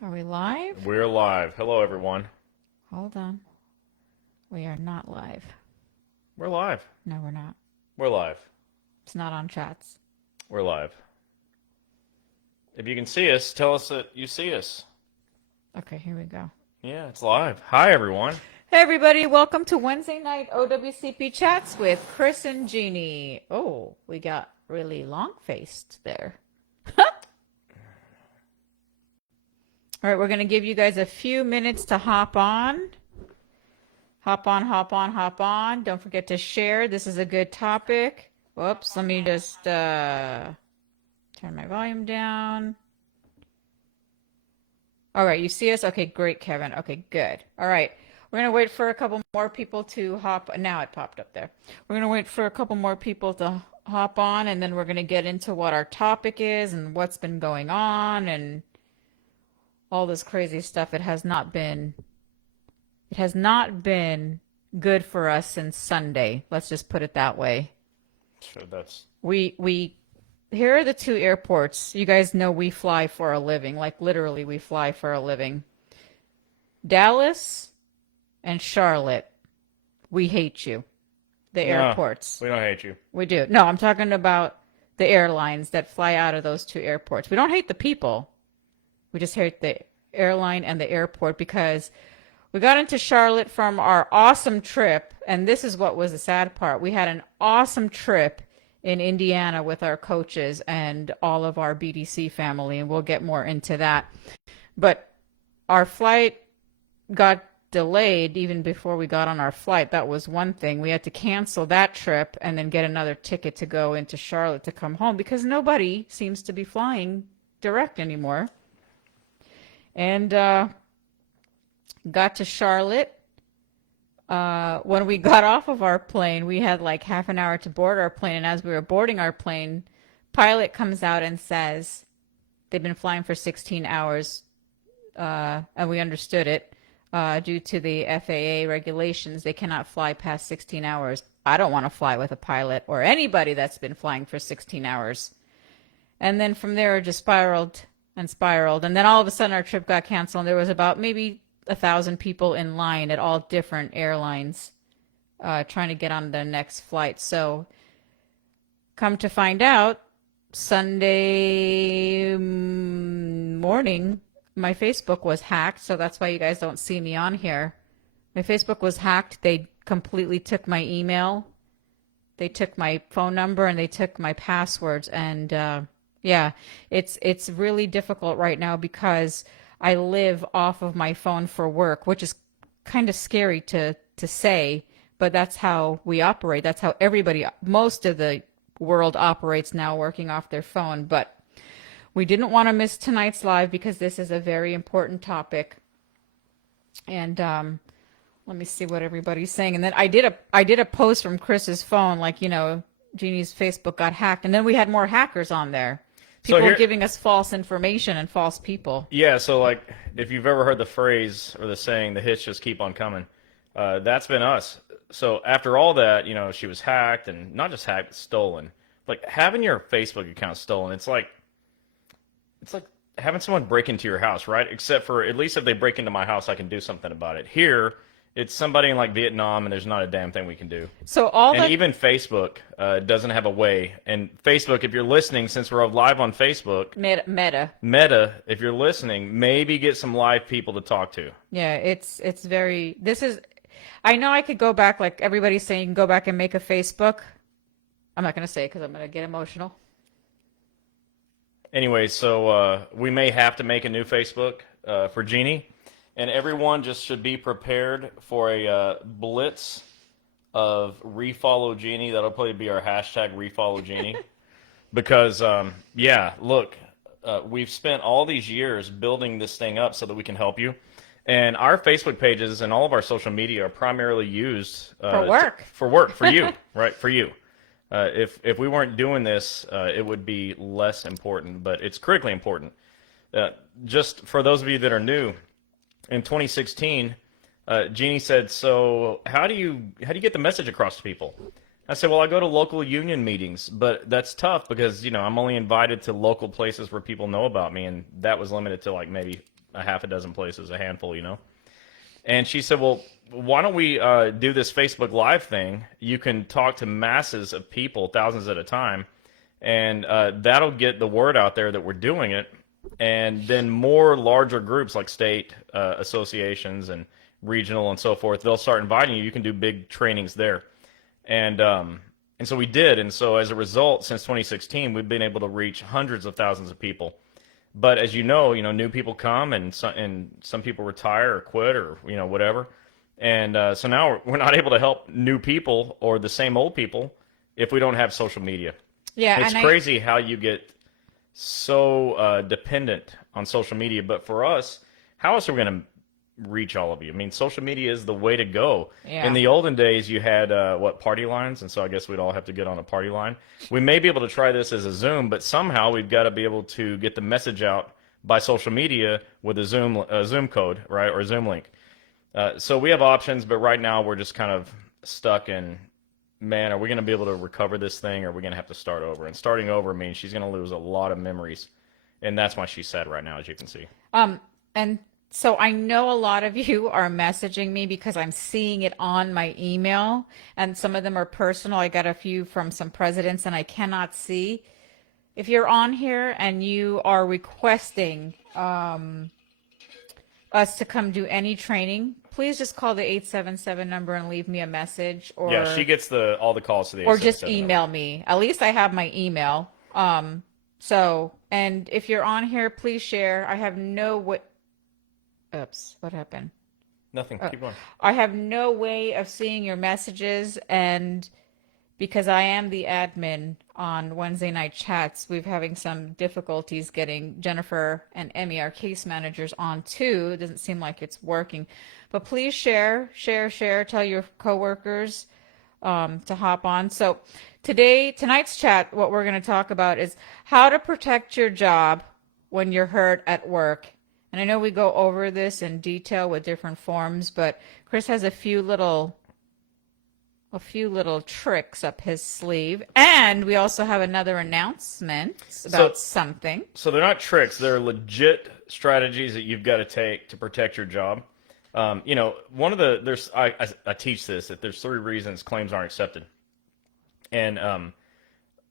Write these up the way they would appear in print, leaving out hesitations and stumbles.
Are we live? We're live. Hello, everyone. Hold on. We are not live. We're live. No, we're not. We're live. It's not on chats. We're live. If you can see us, tell us that you see us. Okay, here we go. Yeah, it's live. Hi, everyone. Hey, everybody. Welcome to Wednesday night OWCP Chats with Chris and Gini. Oh, we got really long-faced there. All right, we're going to give you guys a few minutes to hop on. Hop on. Don't forget to share. This is a good topic. Whoops, let me just turn my volume down. All right, you see us? Okay, great, Kevin. Okay, good. All right, we're going to wait for a couple more people to hop. Now it popped up there. We're going to wait for a couple more people to hop on, and then we're going to get into what our topic is and what's been going on and all this crazy stuff. It has not been good for us since Sunday. Let's just put it that way. So that's We here are the two airports. You guys know we fly for a living. Like literally we fly for a living. Dallas and Charlotte. We hate you. The airports. We don't hate you. We do. No, I'm talking about the airlines that fly out of those two airports. We don't hate the people. We just hate the airline and the airport because we got into Charlotte from our awesome trip. And this is what was the sad part. We had an awesome trip in Indiana with our coaches and all of our BDC family. And we'll get more into that. But our flight got delayed even before we got on our flight. That was one thing. We had to cancel that trip and then get another ticket to go into Charlotte to come home because nobody seems to be flying direct anymore. And got to Charlotte. When we got off of our plane, we had like half an hour to board our plane. And as we were boarding our plane, pilot comes out and says they've been flying for 16 hours. And we understood it. Due to the FAA regulations, they cannot fly past 16 hours. I don't want to fly with a pilot or anybody that's been flying for 16 hours. And then from there, it just spiraled. And then all of a sudden our trip got canceled, and there was about maybe 1,000 people in line at all different airlines trying to get on the next flight. So come to find out, Sunday morning my Facebook was hacked, so that's why you guys don't see me on here. My Facebook was hacked. They completely took my email, they took my phone number, and they took my passwords. And yeah, it's really difficult right now because I live off of my phone for work, which is kind of scary to say, but that's how we operate. That's how most of the world operates now, working off their phone. But we didn't want to miss tonight's live because this is a very important topic. And let me see what everybody's saying. And then I did a post from Chris's phone, like, you know, Jeannie's Facebook got hacked, and then we had more hackers on there. People were giving us false information and false people. Yeah, so like if you've ever heard the phrase or the saying, the hits just keep on coming, that's been us. So after all that, you know, she was hacked, and not just hacked, but stolen. Like having your Facebook account stolen, it's like having someone break into your house, right? Except for at least if they break into my house, I can do something about it. Here, it's somebody in like Vietnam, and there's not a damn thing we can do. So even Facebook doesn't have a way. And Facebook, if you're listening, since we're live on Facebook, Meta, if you're listening, maybe get some live people to talk to. Yeah, it's very. I know I could go back, like everybody's saying, you can go back and make a Facebook. I'm not going to say it because I'm going to get emotional. Anyway, so we may have to make a new Facebook for Gini. And everyone just should be prepared for a blitz of refollow Gini. That'll probably be our hashtag refollow Gini. Because, yeah, look, we've spent all these years building this thing up so that we can help you. And our Facebook pages and all of our social media are primarily used for work. For you, right? For you. If we weren't doing this, it would be less important, but it's critically important. Just for those of you that are new, in 2016, Gini said, "So how do you get the message across to people?" I said, "Well, I go to local union meetings, but that's tough because I'm only invited to local places where people know about me, and that was limited to like maybe a half a dozen places, a handful, you know. And she said, well, why don't we do this Facebook Live thing? You can talk to masses of people, thousands at a time, and that'll get the word out there that we're doing it. And then more larger groups like state associations and regional and so forth, they'll start inviting you. You can do big trainings there. And so we did. And so as a result, since 2016, we've been able to reach hundreds of thousands of people. But as you know, new people come, and some people retire or quit or whatever, and so now we're not able to help new people or the same old people if we don't have social media. Yeah, it's crazy how you get so dependent on social media. But for us, how else are we going to reach all of you? I mean, social media is the way to go. Yeah. In the olden days, you had party lines, and so I guess we'd all have to get on a party line. We may be able to try this as a Zoom, but somehow we've got to be able to get the message out by social media with a Zoom code, right, or a Zoom link. So we have options, but right now we're just kind of stuck in, man, are we going to be able to recover this thing, or are we going to have to start over? And starting over means she's going to lose a lot of memories, and that's why she's sad right now, as you can see. And so I know a lot of you are messaging me because I'm seeing it on my email, and some of them are personal. I got a few from some presidents, and I cannot see. If you're on here and you are requesting us to come do any training, please just call the 877 number and leave me a message. Or yeah, she gets all the calls to the 877 or just email number. me. At least I have my email. So, and if you're on here, please share. I have no Oops, what happened? Nothing. Keep going. I have no way of seeing your messages, and because I am the admin on Wednesday night chats, we're having some difficulties getting Jennifer and Emmy, our case managers, on too. It doesn't seem like it's working. But please share. Tell your coworkers to hop on. So tonight's chat, what we're going to talk about is how to protect your job when you're hurt at work. And I know we go over this in detail with different forms, but Chris has a few little tricks up his sleeve. And we also have another announcement about something. So they're not tricks. They're legit strategies that you've got to take to protect your job. I teach this, that there's 3 reasons claims aren't accepted. And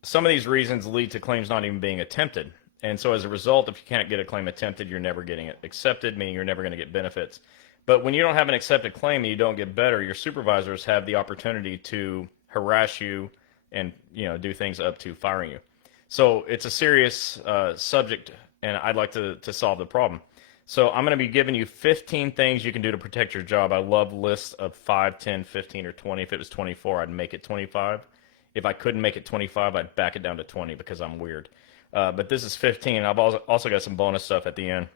some of these reasons lead to claims not even being attempted. And so as a result, if you can't get a claim attempted, you're never getting it accepted, meaning you're never going to get benefits. But when you don't have an accepted claim and you don't get better, your supervisors have the opportunity to harass you and do things up to firing you. So it's a serious subject, and I'd like to solve the problem. So I'm going to be giving you 15 things you can do to protect your job. I love lists of 5, 10, 15, or 20. If it was 24, I'd make it 25. If I couldn't make it 25, I'd back it down to 20 because I'm weird. But this is 15. I've also got some bonus stuff at the end.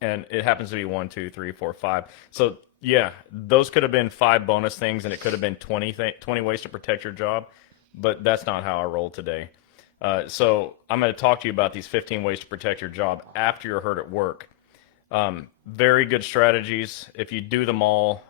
And it happens to be 1, 2, 3, 4, 5. So, yeah, those could have been 5 bonus things, and it could have been 20 ways to protect your job. But that's not how I roll today. So I'm going to talk to you about these 15 ways to protect your job after you're hurt at work. Very good strategies. If you do them all,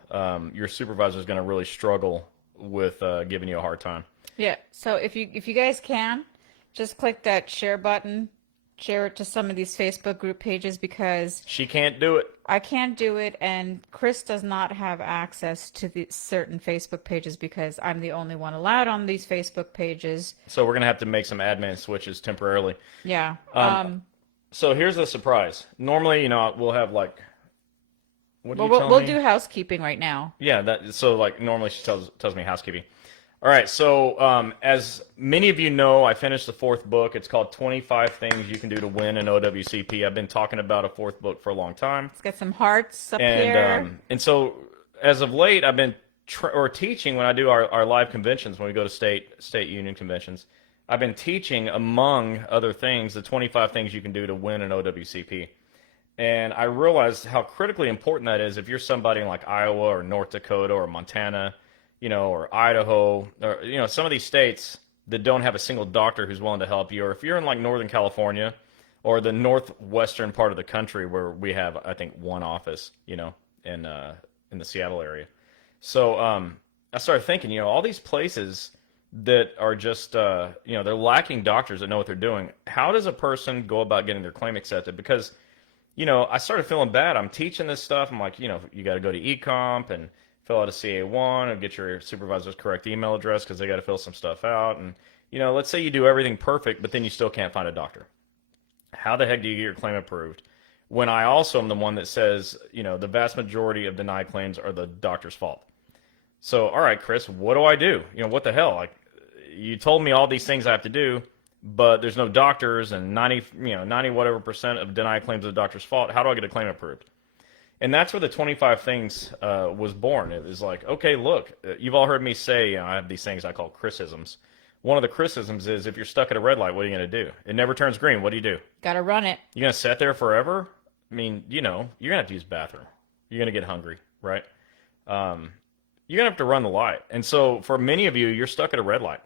your supervisor is going to really struggle with giving you a hard time. Yeah, so if you guys can, just click that share button, share it to some of these Facebook group pages, because she can't do it. I can't do it, and Chris does not have access to the certain Facebook pages because I'm the only one allowed on these Facebook pages. So we're going to have to make some admin switches temporarily. Yeah. So here's the surprise. Normally, we'll have like, we'll do housekeeping right now. Yeah, normally she tells me housekeeping. All right, so as many of you know, I finished the 4th book. It's called 25 Things You Can Do to Win in OWCP. I've been talking about a 4th book for a long time. Let's get some hearts up here. And so as of late, I've been teaching when I do our live conventions, when we go to state union conventions. I've been teaching, among other things, the 25 things you can do to win in OWCP. And I realized how critically important that is if you're somebody in like Iowa or North Dakota or Montana, or Idaho, or, some of these states that don't have a single doctor who's willing to help you, or if you're in like Northern California or the northwestern part of the country where we have, I think, one office, in the Seattle area. So I started thinking, all these places that are just, they're lacking doctors that know what they're doing. How does a person go about getting their claim accepted? Because, I started feeling bad. I'm teaching this stuff. I'm like, you got to go to eComp and fill out a CA1 and get your supervisor's correct email address because they got to fill some stuff out. And, let's say you do everything perfect, but then you still can't find a doctor. How the heck do you get your claim approved when I also am the one that says, the vast majority of denied claims are the doctor's fault? So, all right, Chris, what do I do? What the hell? Like, you told me all these things I have to do, but there's no doctors, and 90 whatever percent of denied claims are the doctor's fault. How do I get a claim approved? And that's where the 25 things was born. It was like, okay, look, you've all heard me say, I have these things I call Chrisisms. One of the Chrisisms is if you're stuck at a red light, what are you going to do? It never turns green. What do you do? Got to run it. You're going to sit there forever? I mean, you're going to have to use the bathroom. You're going to get hungry, right? You're going to have to run the light. And so for many of you, you're stuck at a red light.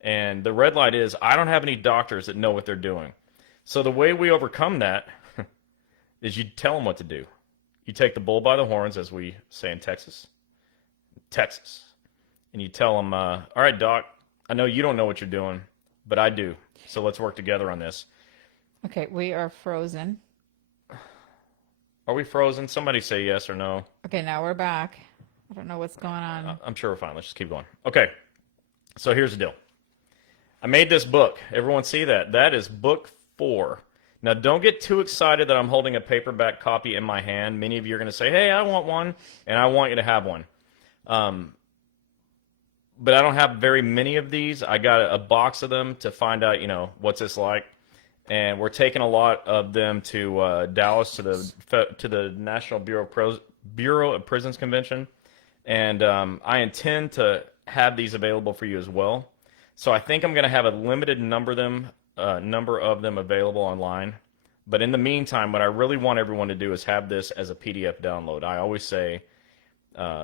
And the red light is, I don't have any doctors that know what they're doing. So the way we overcome that is you tell them what to do. You take the bull by the horns, as we say in Texas, and you tell them, all right, doc, I know you don't know what you're doing, but I do. So let's work together on this. Okay, we are frozen. Are we frozen? Somebody say yes or no. Okay, now we're back. I don't know what's going on. I'm sure we're fine. Let's just keep going. Okay, so here's the deal. I made this book. Everyone see that? That is book 4. Now, don't get too excited that I'm holding a paperback copy in my hand. Many of you are going to say, hey, I want one, and I want you to have one. But I don't have very many of these. I got a box of them to find out, what's this like. And we're taking a lot of them to Dallas to the National Bureau of Prisons Convention. And I intend to have these available for you as well. So I think I'm going to have a limited number of them available online. But in the meantime, what I really want everyone to do is have this as a PDF download. I always say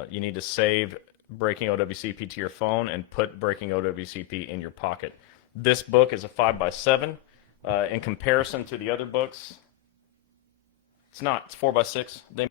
you need to save Breaking OWCP to your phone and put Breaking OWCP in your pocket. This book is a 5x7. In comparison to the other books, it's not. It's 4x6. They